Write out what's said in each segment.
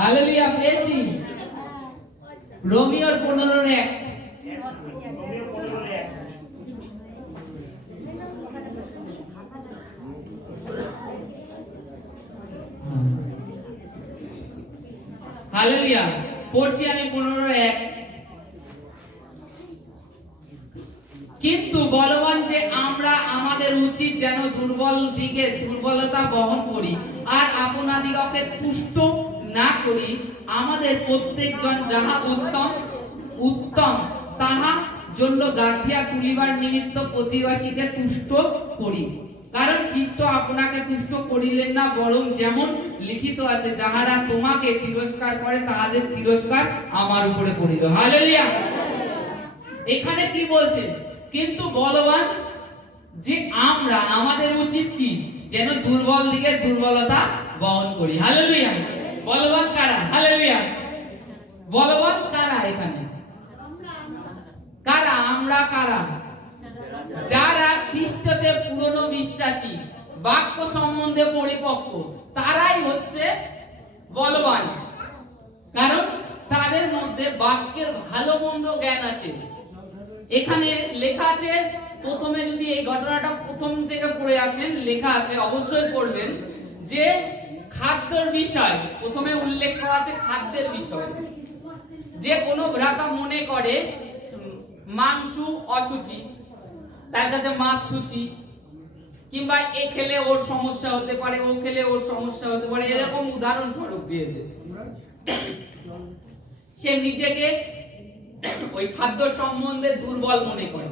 Hallelujah, পেয়েছি। রোমিওর 15:1। Hallelujah, পড়ছি আমি 15:1। কিন্তু বলবান যে আমরা আমাদের উচিত যেন দুর্বল দিকে দুর্বলতা বহন করি, আর আপনাদিগকে তুষ্ট না করি। আমাদের প্রত্যেকজন যাহা উত্তম উত্তম তাহা জন্য গাঁথিয়া তুলিবার নিমিত্ত প্রতিবাসীকে তুষ্ট করি। কারণ খ্রিস্ট আপনাকে তুষ্ট করিলেন না, বরং যেমন লিখিত আছে, যাহারা তোমাকে তিরস্কার করে তাহাদের তিরস্কার আমার উপরে পড়িল। হালেলুয়া। এখানে কি বলছে? কিন্তু বলবান যে আমরা আমাদের উচিত কি যেন দুর্বল দিকে দুর্বলতা বহন করি। হালেলুয়া। বলবান কারা? হালেলুয়া। বলবান কারা? এখানে কারা? আমরা কারা? যারা খ্রিস্টতে পুরনো বিশ্বাসী, বাক্য সম্বন্ধে পরিপক্ক, তারাই হচ্ছে বলবান। কারণ তাদের মধ্যে বাক্যের ভালো মন্দ জ্ঞান আছে। এখানে লেখা আছে, প্রথমে যদি এই ঘটনাটা প্রথম থেকে পড়ে আসেন, লেখা আছে, অবশ্যই পড়বেন, যে খাদ্যের বিষয় প্রথমে উল্লেখ করা আছে। খাদ্যের বিষয়, যে কোনো ভ্রাতা মনে করে মাংস অসুচি, তার কাছে মাছ সূচি, কিংবা এ খেলে ওর সমস্যা হতে পারে, ও খেলে ওর সমস্যা হতে পারে, এরকম উদাহরণস্বরূপ দিয়েছে। সে নিজেকে ওই খাদ্য সম্বন্ধে দুর্বল মনে করে,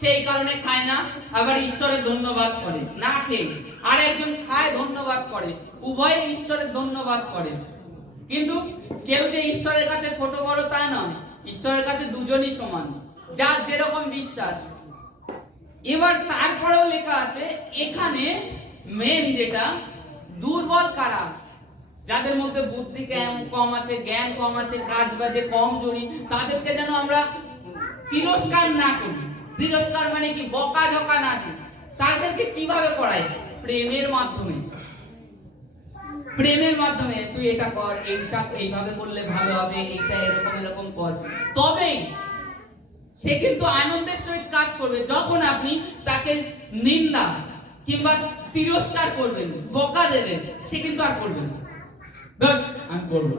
সেই কারণে খায় না, আবার ঈশ্বরের ধন্যবাদ করে না খেয়ে। আর একজন খায়, ধন্যবাদ করে, উভয়ে ঈশ্বরের ধন্যবাদ করে। কিন্তু কেউ যে ঈশ্বরের কাছে ছোট বড় তা নয়, ঈশ্বরের কাছে দুজনই সমান, যার যেরকম বিশ্বাস। এবার তারপরেও লেখা আছে এখানে মেন যেটা, দুর্বল কারা? যাদের মধ্যে বুদ্ধি কম আছে, জ্ঞান কম আছে, কাজ বাজে কম জড়ি, তাদেরকে যেন আমরা তিরস্কার না করি। তিরস্কার মানে কি? বকাঝকা না দিই। তাদেরকে কিভাবে করাই? প্রেমের মাধ্যমে। প্রেমের মাধ্যমে, তুই এটা কর, এইটা এইভাবে করলে ভালো হবে, এইটা এরকম এরকম কর, তবেই সে কিন্তু আনন্দের সহিত কাজ করবে। যখন আপনি তাকে নিন্দা কিংবা তিরস্কার করবেন, বকা দেবেন, সে কিন্তু আর করবে না। আমি করবো।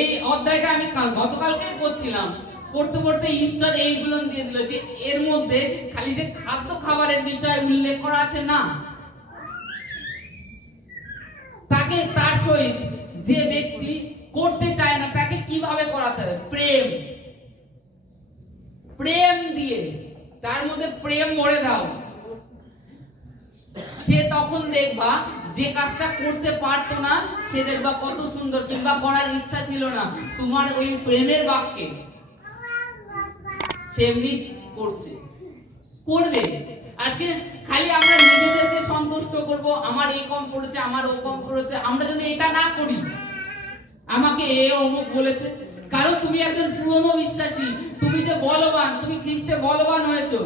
এই অধ্যায়টা আমি গতকালকে পড়ছিলাম, পড়তে পড়তে ঈশ্বর এইগুলো দিয়ে দিল, যে এর মধ্যে খালি যে খাদ্য খাবারের বিষয় উল্লেখ করা আছে না, তাকে তার সহিত যে ব্যক্তি করতে চায় না তাকে কিভাবে করাতে হবে? প্রেম। প্রেম দিয়ে তার মধ্যে প্রেম ভরে দাও। সে তখন দেখবা যে কাজটা করতে পারতো না, সে দেখবা কত সুন্দর, কিংবা করার ইচ্ছা ছিল না, তোমার ওই প্রেমের বাক্যে সে এমনি করছে, করবে। আজকে খালি আমরা নিজেদেরকে সন্তুষ্ট করব, আমার এই কম পড়েছে, আমার ও কম পড়েছে, আমরা যদি এটা না করি, আমাকে এ অমুক বলেছে। কারণ তুমি একজন পুরনো বিশ্বাসী, তুমি যে বলবান, তুমি খ্রিস্টে বলবান হয়েছো,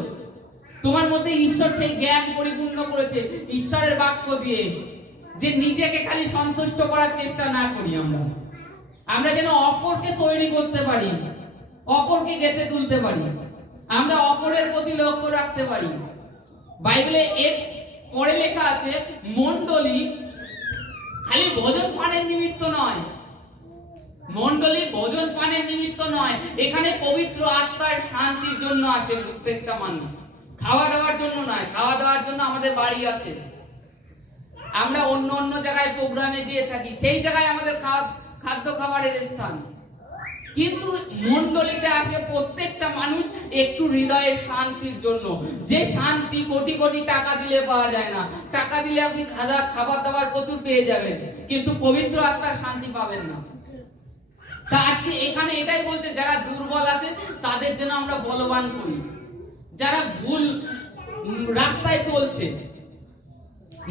তোমার মধ্যে ঈশ্বর সেই জ্ঞান পরিপূর্ণ করেছে ঈশ্বরের বাক্য দিয়ে, যে নিজেকে খালি সন্তুষ্ট করার চেষ্টা না করি। আমরা যেন অপরকে তৈরি করতে পারি, অপরকে গেতে তুলতে পারি, আমরা অপরের প্রতি লক্ষ্য রাখতে পারি। বাইবেলে এর পরে লেখা আছে, মণ্ডলী খালি ভোজন পানের নিমিত্ত নয়, মণ্ডলী ভোজন পানের নিমিত্ত নয়, এখানে পবিত্র আত্মার শান্তির জন্য আসে প্রত্যেকটা মানুষ। খাওয়া দাওয়ার জন্য নয়, খাওয়া দাওয়ার জন্য আমাদের বাড়ি আছে, আমরা অন্য অন্য জায়গায় প্রোগ্রামে যেয়ে থাকি, সেই জায়গায় আমাদের খাদ্য খাবারের স্থান। কিন্তু মণ্ডলীতে আসে প্রত্যেকটা মানুষ একটু হৃদয়ের শান্তির জন্য, যে শান্তি কোটি কোটি টাকা দিলে পাওয়া যায় না। টাকা দিলে আপনি খাবার দাবার প্রচুর পেয়ে যাবেন, কিন্তু পবিত্র আত্মার শান্তি পাবেন না। তা আজকে এখানে এটাই বলছে, যারা দুর্বল আছে তাদের জন্য আমরা বলবান করি। যারা ভুল রাস্তায় চলছে,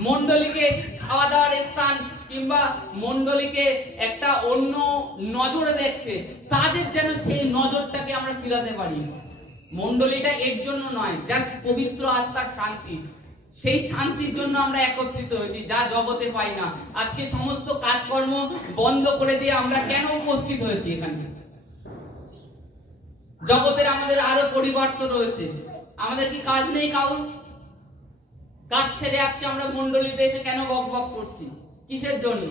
মণ্ডলীকে খাওয়া দাওয়ার স্থান কিংবা মণ্ডলীকে একটা অন্য নজরে দেখছে, তাদের যেন সেই নজরটাকে আমরা ফিরাতে পারি। মণ্ডলীটা এর জন্য নয়, যার পবিত্র আত্মার শান্তি, সেই শান্তির জন্য আমরা একত্রিত হয়েছি, যা জগতে পাই না। আজকে সমস্ত কাজকর্ম বন্ধ করে দিয়ে আমরা কেন উপস্থিত হয়েছি এখানে? জগতের আমাদের আরো পরিবর্তন রয়েছে, আমাদের কি কাজ নেই কাউর? কাজ ছেড়ে আজকে আমরা মণ্ডলীতে এসে কেন বক বক করছি? কিসের জন্য?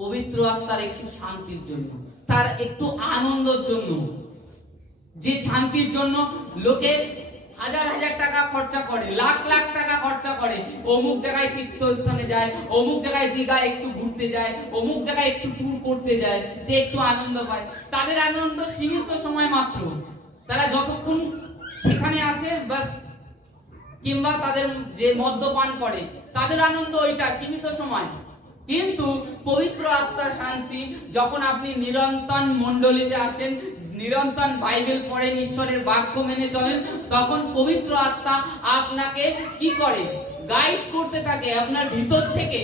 পবিত্র আত্মার একটু শান্তির জন্য, তার একটু আনন্দের জন্য। যে শান্তির জন্য লোকে হাজার হাজার টাকা খরচা করে, লাখ লাখ টাকা খরচা করে, অমুক জায়গায় তীর্থস্থানে যায়, অমুক জায়গায় দীঘায় একটু ঘুরতে যায়, অমুক জায়গায় একটু ট্যুর করতে যায়, যে একটু আনন্দ পায়। তাদের আনন্দ সীমিত সময় মাত্র, তারা যতক্ষণ সেখানে আছে বাস। কিংবা তাদের যে মদ্যপান করে, তাদের আনন্দ ওইটা সীমিত সময়। কিন্তু পবিত্র আত্মার শান্তি, যখন আপনি নিরন্তর মণ্ডলীতে আসেন, নিরন্তর বাইবেল পড়েন, ঈশ্বরের বাক্য মেনে চলেন, তখন পবিত্র আত্মা আপনাকে কি করে? গাইড করতে থাকে, আপনার ভিতর থেকে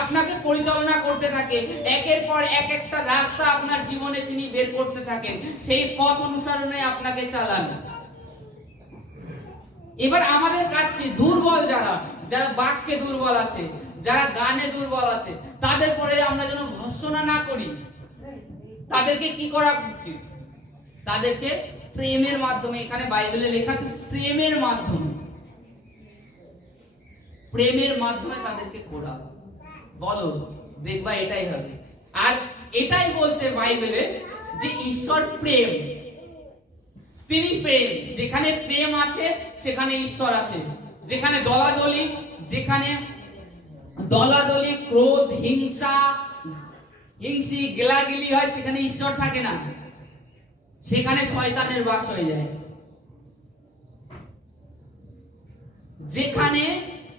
আপনাকে পরিচালনা করতে থাকে। একের পর এক একটা রাস্তা আপনার জীবনে তিনি বের করতে থাকেন, সেই পথ অনুসরণে আপনাকে চালান। এবার আমাদের কাজ কি? দুর্বল যারা যারা বাক্যে দুর্বল আছে, যারা গানে দুর্বল আছে, তাদের পরে আমরা যেন ভর্ৎসনা না করি। তাদেরকে কি করা উচিত? তাদেরকে প্রেমের মাধ্যমে, এখানে বাইবেলে লেখা আছে প্রেমের মাধ্যমে, প্রেমের মাধ্যমে তাদেরকে করা। বলো, দেখবা এটাই হবে। আর এটাই বলছে বাইবেলে যে ঈশ্বর প্রেম, তিনি প্রেম। যেখানে প্রেম আছে সেখানে ঈশ্বর আছে। যেখানে দলাদলি, ক্রোধ, হিংসি, গেলাগিলি হয়, সেখানে ঈশ্বর থাকে না, সেখানে শয়তানের বাস হয়ে যায়। যেখানে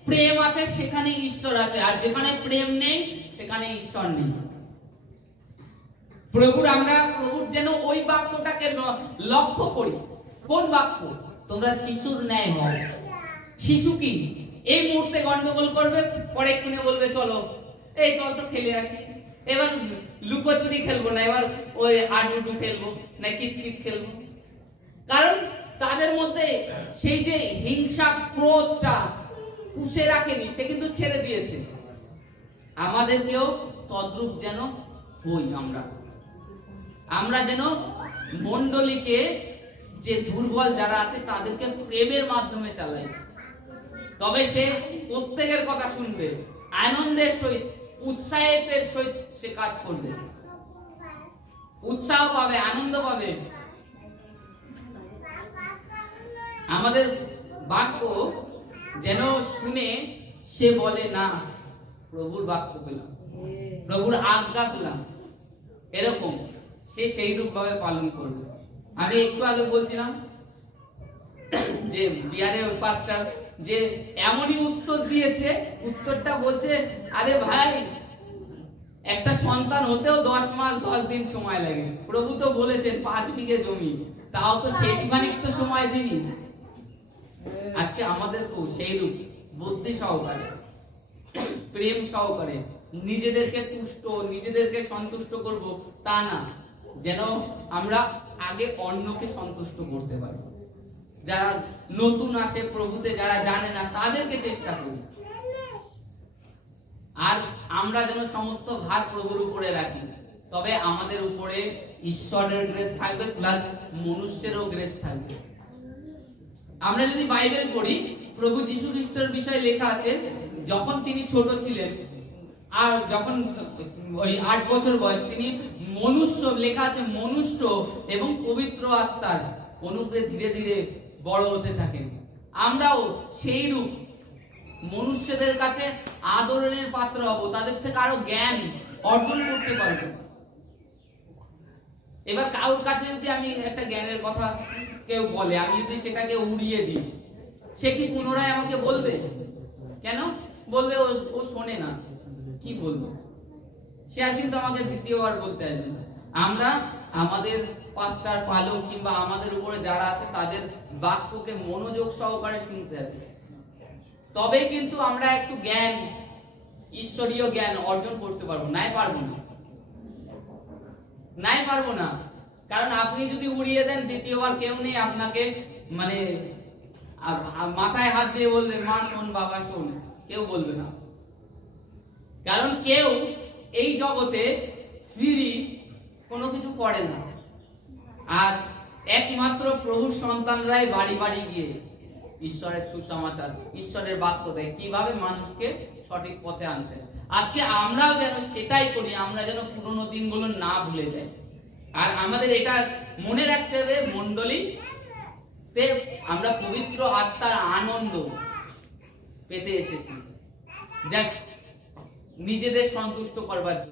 প্রেম আছে সেখানে ঈশ্বর আছে, আর যেখানে প্রেম নেই সেখানে ঈশ্বর নেই। প্রভুর যেন ওই বাক্যটাকে লক্ষ্য করি। কোন বাক্য? তোমরা শিশুর ন্যায় হও। শিশু কি? এই মুহূর্তে গন্ডগোল করবে, পরে এক্ষুনি বলবে চলো এই চল তো খেলে আসি, এবার লুকোচুরি খেলবো না, এবার ওই হাডুডু খেলবো না কিতকিত খেলবো। কারণ তাদের মধ্যে সেই যে হিংসা, ক্রোধটা পুষে রাখেনি, সে কিন্তু ছেড়ে দিয়েছে। আমাদেরকেও তদ্রূপ যেন হই আমরা যেন মণ্ডলীকে, যে দুর্বল যারা আছে তাদেরকে প্রেমের মাধ্যমে চালাই। তবে সে প্রত্যেকের কথা শুনবে, আনন্দের সহিত, উৎসাহের সহিত সে কাজ করবে, উৎসাহ পাবে, আনন্দ পাবে। আমাদের বাক্য যেন শুনে সে বলে না, প্রভুর বাক্য পেলাম, প্রভুর আজ্ঞা পেলাম, এরকম সে সেই রূপ ভাবে পালন করবে। আমি একটু আগে বলছিলাম যে বিহারের পাস্টার যে এমনই উত্তর দিয়েছে, উত্তরটা বলছে, আরে ভাই একটা সন্তান হতেও 10 মাস 10 দিন সময় লাগে। প্রভু তো বলেছেন 5 বিঘে জমি, তাও তো সেইটুখানি তো সময় দিবি। আজকে আমাদেরকেও সেই রূপ বুদ্ধি সহকারে, প্রেম সহকারে, নিজেদেরকে নিজেদেরকে সন্তুষ্ট করব তা না, যেন আমরা আগে অন্যকে সন্তুষ্ট করতে পারি। যারা নতুন আসে প্রভুতে, যারা জানে না, তাদেরকে চেষ্টা করি। আর আমরা যেন সমস্ত ভার প্রভুর উপরে রাখি, তবে আমাদের উপরে ঈশ্বরের গ্রেস থাকবে, প্লাস মনুষ্যেরও গ্রেস থাকবে। আমরা যদি বাইবেল পড়ি, প্রভু যীশু খ্রিস্টের বিষয়ে লেখা আছে, যখন তিনি ছোট ছিলেন, আর যখন ওই 8 বছর বয়স, তিনি মনুষ্য, লেখা আছে মনুষ্য এবং পবিত্র আত্মার অনুগ্রহে ধীরে ধীরে বড় হতে থাকেন। আমরাও সেই রূপ মনুষ্যদের কাছে আদরের পাত্র হব, তাদের থেকে আরো জ্ঞান অর্জন করতে পারবো। এবার কারোর কাছে যদি আমি একটা জ্ঞানের কথা কেউ বলে, আমি যদি সেটাকে উড়িয়ে দিই, সে কি পুনরায় আমাকে বলবে? কেন বলবে? ও শোনে না, কি বলবো? সে আর কিন্তু আমাকে দ্বিতীয়বার বলতে আসবে না। আমরা আমাদের পাস্টার, পালক কিংবা আমাদের উপরে যারা আছে তাদের বাক্যকে মনোযোগ সহকারে শুনতে হবে, তবে কিন্তু আমরা একটু জ্ঞান, ঈশ্বরীয় জ্ঞান অর্জন করতে পারবো। নাই পারবো না। কারণ আপনি যদি উড়িয়ে দেন, দ্বিতীয়বার কেউ নেই আপনাকে, মানে আর মাথায় হাত দিয়ে বলবে মা শোন বাবা শোন, কেউ বলবে না। কারণ কেউ এই জগতে ফ্রি কোনো কিছু করে না। আর একমাত্র প্রভুর সন্তানরাই বাড়ি বাড়ি গিয়ে ঈশ্বরের সুসমাচার, ঈশ্বরের বাক্য দেয় কিভাবে মানুষকে সঠিক পথে আনতে। আজকে আমরাও যেন সেটাই করি, আমরা যেন পুরোনো দিনগুলো না ভুলে যাই। আর আমাদের এটা মনে রাখতে হবে, মণ্ডলীতে আমরা পবিত্র আত্মার আনন্দ পেতে এসেছি, জাস্ট নিজেদের সন্তুষ্ট করবার জন্য।